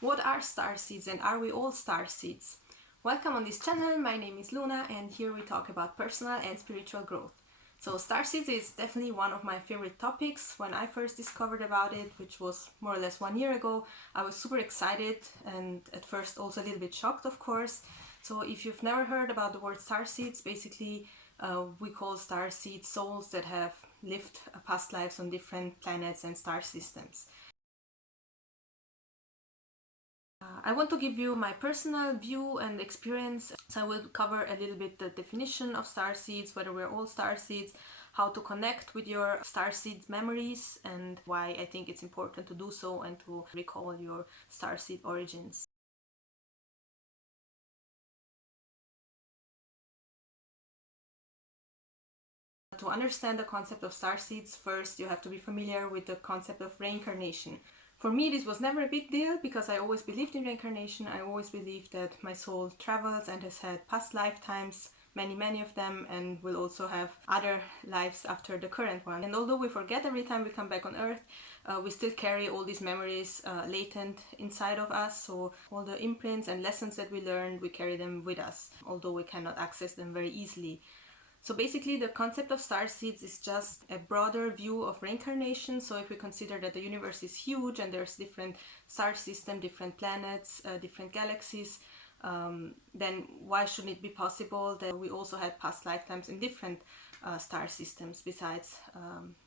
What are starseeds and are we all starseeds? Welcome on this channel, my name is Luna and here we talk about personal and spiritual growth. So starseeds is definitely one of my favorite topics. When I first discovered about it, which was more or less 1 year ago, I was super excited and at first also a little bit shocked, of course. So if you've never heard about the word starseeds, basically we call starseeds souls that have lived past lives on different planets and star systems. I want to give you my personal view and experience, so I will cover a little bit the definition of starseeds, whether we're all starseeds, how to connect with your starseed memories, and why I think it's important to do so and to recall your starseed origins. To understand the concept of starseeds, first you have to be familiar with the concept of reincarnation. For me, this was never a big deal because I always believed in reincarnation. I always believed that my soul travels and has had past lifetimes, many of them, and will also have other lives after the current one. And although we forget every time we come back on Earth, we still carry all these memories latent inside of us. So all the imprints and lessons that we learned, we carry them with us, although we cannot access them very easily. So basically the concept of starseeds is just a broader view of reincarnation. So if we consider that the universe is huge and there's different star systems, different planets, different galaxies, then why shouldn't it be possible that we also had past lifetimes in different star systems besides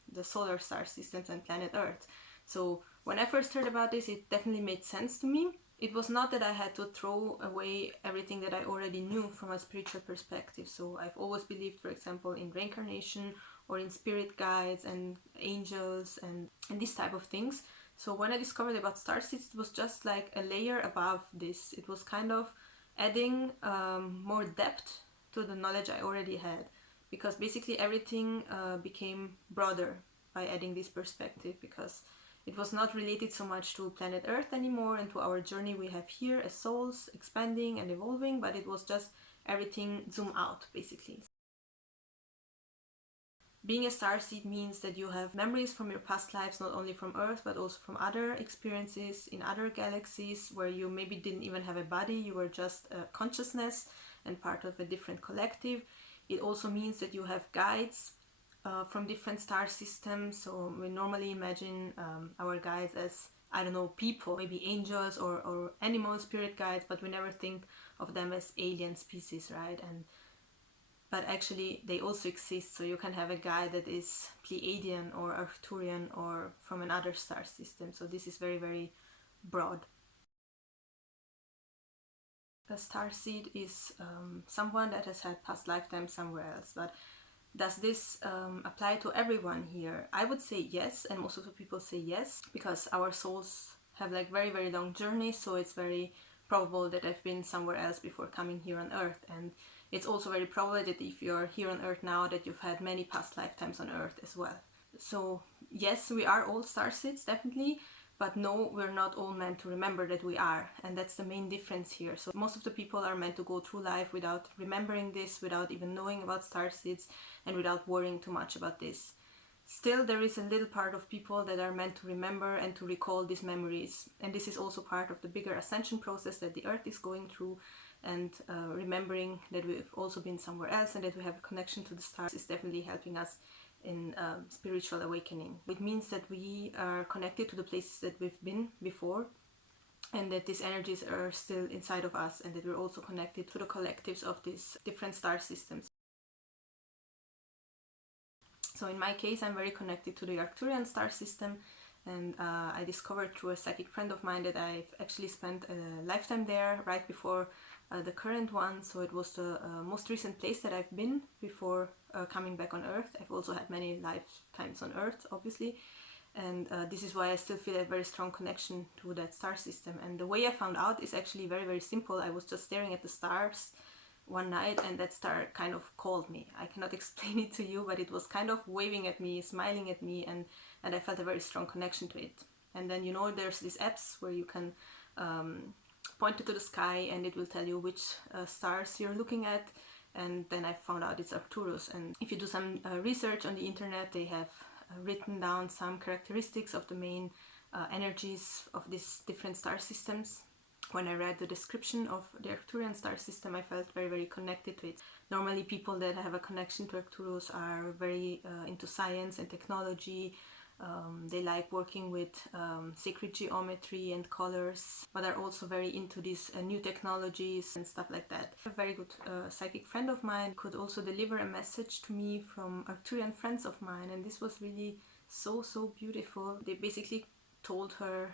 the solar star systems and planet Earth? So when I first heard about this, it definitely made sense to me. It was not that I had to throw away everything that I already knew from a spiritual perspective. So I've always believed, for example, in reincarnation or in spirit guides and angels and these type of things. So when I discovered about starseeds, it was just like a layer above this. It was kind of adding more depth to the knowledge I already had, because basically everything became broader by adding this perspective, because it was not related so much to planet Earth anymore and to our journey we have here as souls expanding and evolving, but it was just everything zoom out basically. Being a starseed means that you have memories from your past lives, not only from Earth but also from other experiences in other galaxies where you maybe didn't even have a body, you were just a consciousness and part of a different collective. It also means that you have guides from different star systems. So we normally imagine our guides as, I don't know, people, maybe angels or animal spirit guides, but we never think of them as alien species, right? But actually they also exist. So you can have a guide that is Pleiadian or Arcturian or from another star system. So this is very broad. A starseed is someone that has had past lifetimes somewhere else. But does this apply to everyone here? I would say yes, and most of the people say yes, because our souls have like very long journeys, so it's very probable that I've been somewhere else before coming here on Earth. And it's also very probable that if you're here on Earth now, that you've had many past lifetimes on Earth as well. So yes, we are all starseeds, definitely, but no, we're not all meant to remember that we are, and that's the main difference here. So most of the people are meant to go through life without remembering this, without even knowing about starseeds, and without worrying too much about this. Still, there is a little part of people that are meant to remember and to recall these memories, and this is also part of the bigger ascension process that the Earth is going through. And remembering that we've also been somewhere else and that we have a connection to the stars is definitely helping us in spiritual awakening. It means that we are connected to the places that we've been before, and that these energies are still inside of us, and that we're also connected to the collectives of these different star systems. So in my case, I'm very connected to the Arcturian star system, and I discovered through a psychic friend of mine that I've actually spent a lifetime there right before the current one. So it was the most recent place that I've been before coming back on Earth. I've also had many lifetimes on Earth, obviously, and this is why I still feel a very strong connection to that star system. And the way I found out is actually very simple. I was just staring at the stars one night and that star kind of called me. I cannot explain it to you, but it was kind of waving at me, smiling at me, and I felt a very strong connection to it. And then, you know, there's these apps where you can point it to the sky and it will tell you which stars you're looking at. And then I found out it's Arcturus. And if you do some research on the internet, they have written down some characteristics of the main energies of these different star systems. When I read the description of the Arcturian star system, I felt very, very connected to it. Normally people that have a connection to Arcturus are very into science and technology. They like working with sacred geometry and colors, but are also very into these new technologies and stuff like that. A very good psychic friend of mine could also deliver a message to me from Arcturian friends of mine, and this was really so beautiful. They basically told her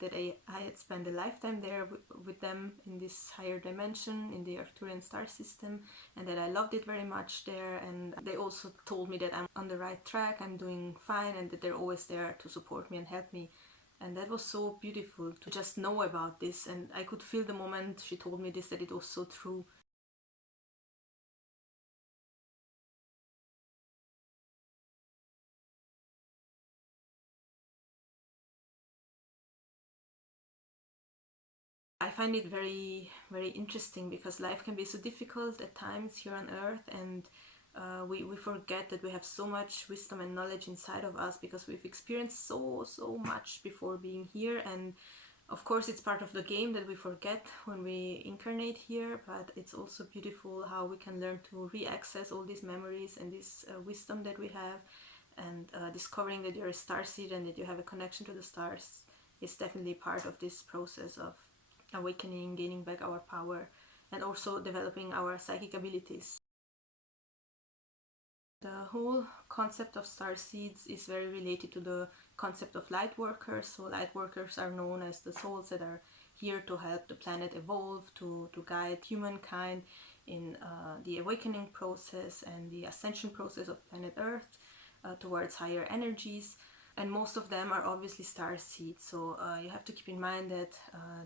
that I had spent a lifetime there with them in this higher dimension, in the Arcturian star system, and that I loved it very much there. And they also told me that I'm on the right track, I'm doing fine, and that they're always there to support me and help me. And that was so beautiful to just know about this, and I could feel the moment she told me this, that it was so true. I find it very, very interesting because life can be so difficult at times here on Earth, and we forget that we have so much wisdom and knowledge inside of us because we've experienced so much before being here. And of course it's part of the game that we forget when we incarnate here, but it's also beautiful how we can learn to re-access all these memories and this wisdom that we have. And discovering that you're a starseed and that you have a connection to the stars is definitely part of this process of awakening, gaining back our power, and also developing our psychic abilities. The whole concept of starseeds is very related to the concept of light workers. So light workers are known as the souls that are here to help the planet evolve, to guide humankind in the awakening process and the ascension process of planet Earth towards higher energies. And most of them are obviously starseeds. So you have to keep in mind that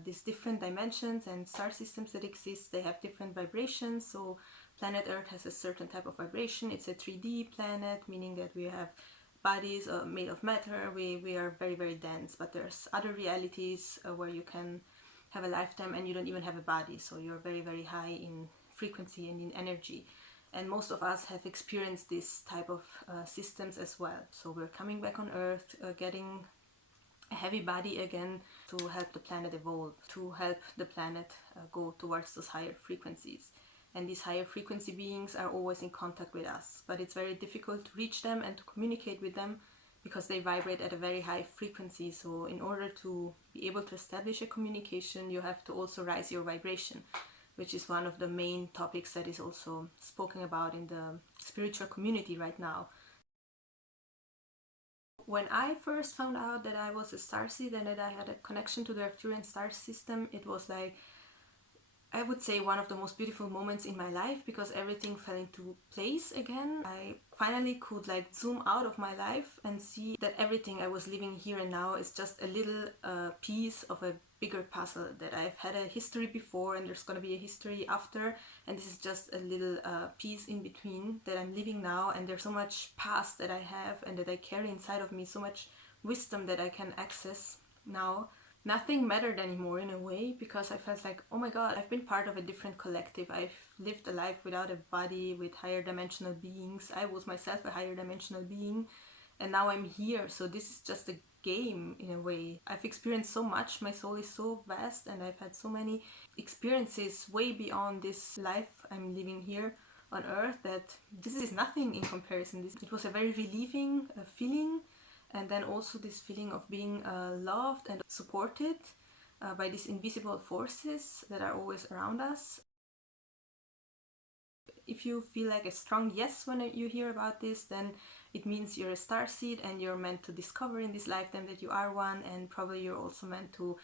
these different dimensions and star systems that exist, they have different vibrations. So planet Earth has a certain type of vibration. It's a 3D planet, meaning that we have bodies made of matter. We are very, very dense. But there's other realities where you can have a lifetime and you don't even have a body. So you're very, very high in frequency and in energy. And most of us have experienced this type of systems as well. So we're coming back on Earth, getting a heavy body again to help the planet evolve, to help the planet go towards those higher frequencies. And these higher frequency beings are always in contact with us, but it's very difficult to reach them and to communicate with them because they vibrate at a very high frequency. So in order to be able to establish a communication, you have to also raise your vibration, which is one of the main topics that is also spoken about in the spiritual community right now. When I first found out that I was a starseed and that I had a connection to the Arcturian star system, it was like, I would say, one of the most beautiful moments in my life because everything fell into place again. I finally could like zoom out of my life and see that everything I was living here and now is just a little piece of a bigger puzzle, that I've had a history before and there's going to be a history after, and this is just a little piece in between that I'm living now. And there's so much past that I have and that I carry inside of me, so much wisdom that I can access now. Nothing mattered anymore in a way because I felt like, oh my god, I've been part of a different collective. I've lived a life without a body, with higher dimensional beings. I was myself a higher dimensional being, and now I'm here. So this is just a game in a way. I've experienced so much. My soul is so vast and I've had so many experiences way beyond this life I'm living here on Earth that this is nothing in comparison. It was a very relieving feeling. And then also this feeling of being loved and supported by these invisible forces that are always around us. If you feel like a strong yes when you hear about this, then it means you're a starseed and you're meant to discover in this lifetime that you are one, and probably you're also meant to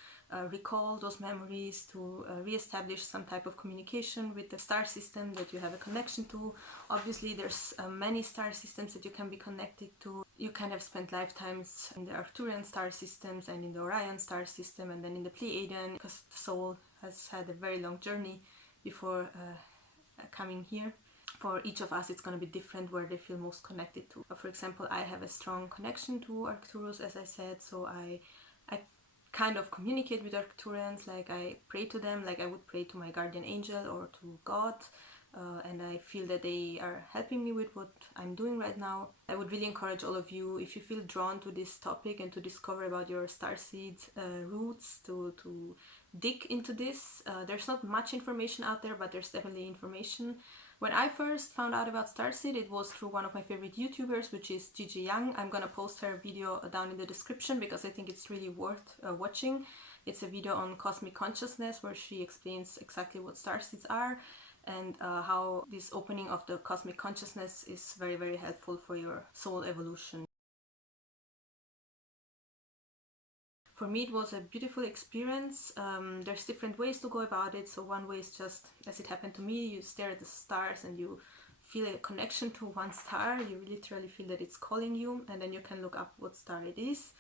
recall those memories, to re-establish some type of communication with the star system that you have a connection to. Obviously there's many star systems that you can be connected to. You can have spent lifetimes in the Arcturian star systems and in the Orion star system and then in the Pleiadian, because the soul has had a very long journey before coming here. For each of us it's going to be different where they feel most connected to. For example, I have a strong connection to Arcturus, as I said, so I kind of communicate with Arcturians, like I pray to them like I would pray to my guardian angel or to God. and I feel that they are helping me with what I'm doing right now. I would really encourage all of you, if you feel drawn to this topic and to discover about your starseed roots, to dig into this. There's not much information out there, but there's definitely information. When I first found out about starseed, it was through one of my favorite YouTubers, which is Gigi Young. I'm gonna post her video down in the description because I think it's really worth watching. It's a video on cosmic consciousness where she explains exactly what starseeds are, and how this opening of the cosmic consciousness is very, very helpful for your soul evolution. For me, it was a beautiful experience. There's different ways to go about it. So one way is just, as it happened to me, you stare at the stars and you feel a connection to one star. You literally feel that it's calling you, and then you can look up what star it is,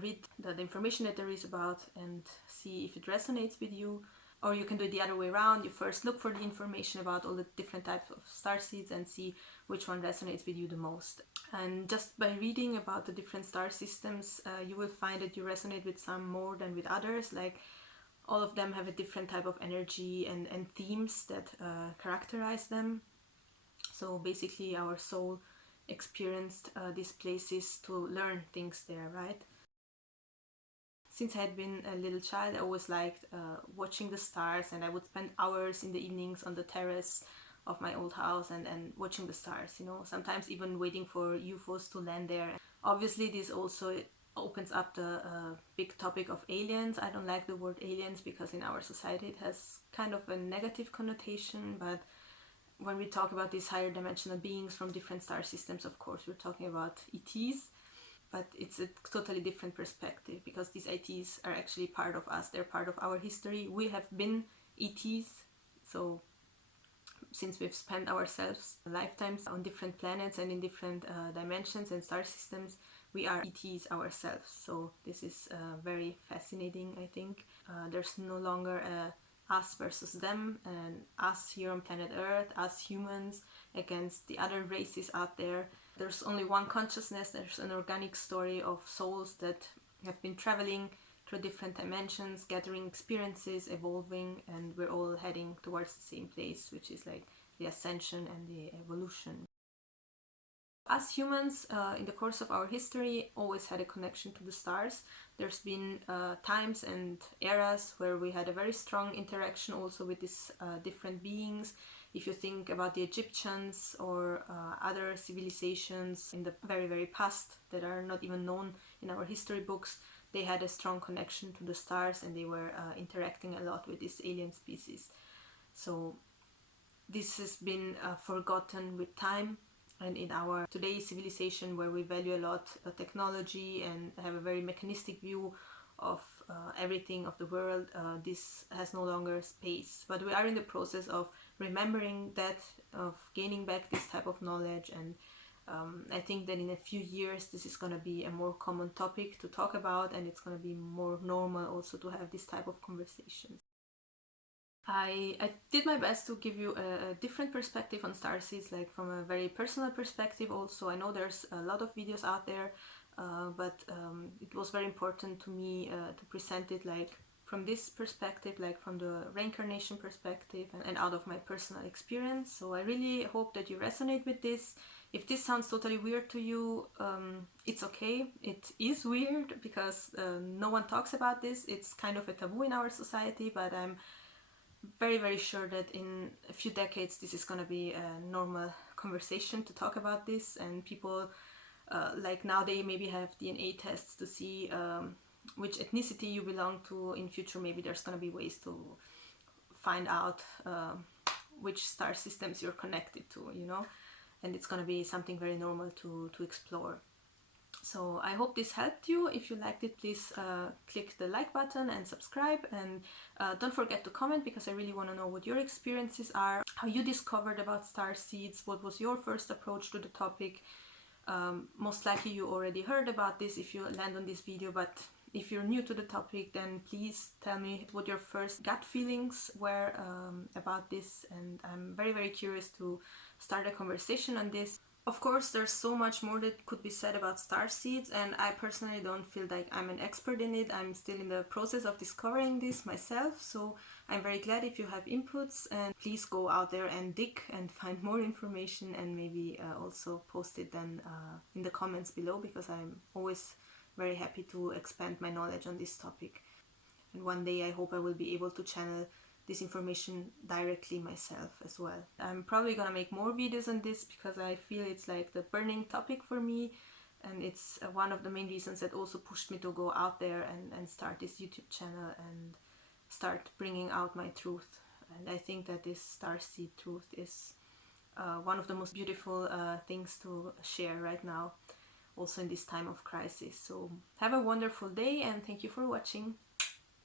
read the information that there is about, and see if it resonates with you. Or you can do it the other way around. You first look for the information about all the different types of starseeds and see which one resonates with you the most. And just by reading about the different star systems, you will find that you resonate with some more than with others. Like, all of them have a different type of energy and themes that characterize them. So basically our soul experienced these places to learn things there, right? Since I had been a little child, I always liked watching the stars, and I would spend hours in the evenings on the terrace of my old house and watching the stars, you know, sometimes even waiting for UFOs to land there. Obviously, this also opens up the big topic of aliens. I don't like the word aliens because in our society it has kind of a negative connotation, but when we talk about these higher dimensional beings from different star systems, of course, we're talking about ETs. But it's a totally different perspective because these ETs are actually part of us. They're part of our history. We have been ETs. So since we've spent ourselves lifetimes on different planets and in different dimensions and star systems, we are ETs ourselves. So this is very fascinating, I think. There's no longer a us versus them, and us here on planet Earth, us humans against the other races out there. There's only one consciousness. There's an organic story of souls that have been traveling through different dimensions, gathering experiences, evolving, and we're all heading towards the same place, which is like the ascension and the evolution. Us humans, in the course of our history, always had a connection to the stars. There's been times and eras where we had a very strong interaction also with these different beings. If you think about the Egyptians or other civilizations in the very, very past that are not even known in our history books, they had a strong connection to the stars, and they were interacting a lot with this alien species. So this has been forgotten with time. And in our today's civilization, where we value a lot technology and have a very mechanistic view of everything of the world, this has no longer space. But we are in the process of remembering that, of gaining back this type of knowledge, and I think that in a few years this is going to be a more common topic to talk about, and it's going to be more normal also to have this type of conversations. I did my best to give you a different perspective on starseeds, like from a very personal perspective also. I know there's a lot of videos out there, but it was very important to me to present it like from this perspective, like from the reincarnation perspective and out of my personal experience. So I really hope that you resonate with this. If this sounds totally weird to you, it's okay. It is weird because no one talks about this. It's kind of a taboo in our society, but I'm very, very sure that in a few decades this is going to be a normal conversation to talk about this, and people like now they maybe have DNA tests to see which ethnicity you belong to. In future maybe there's going to be ways to find out which star systems you're connected to, you know, and it's going to be something very normal to explore. So I hope this helped you. If you liked it, please click the like button and subscribe, and don't forget to comment, because I really want to know what your experiences are, how you discovered about starseeds, what was your first approach to the topic. Most likely you already heard about this if you land on this video, but if you're new to the topic, then please tell me what your first gut feelings were about this, and I'm very, very curious to start a conversation on this. Of course, there's so much more that could be said about starseeds, and I personally don't feel like I'm an expert in it. I'm still in the process of discovering this myself, so I'm very glad if you have inputs, and please go out there and dig and find more information, and maybe also post it then in the comments below, because I'm always very happy to expand my knowledge on this topic. And one day I hope I will be able to channel this information directly myself as well. I'm probably gonna make more videos on this because I feel it's like the burning topic for me, and it's one of the main reasons that also pushed me to go out there and start this YouTube channel and start bringing out my truth. And I think that this starseed truth is one of the most beautiful things to share right now, also in this time of crisis. So have a wonderful day, and thank you for watching.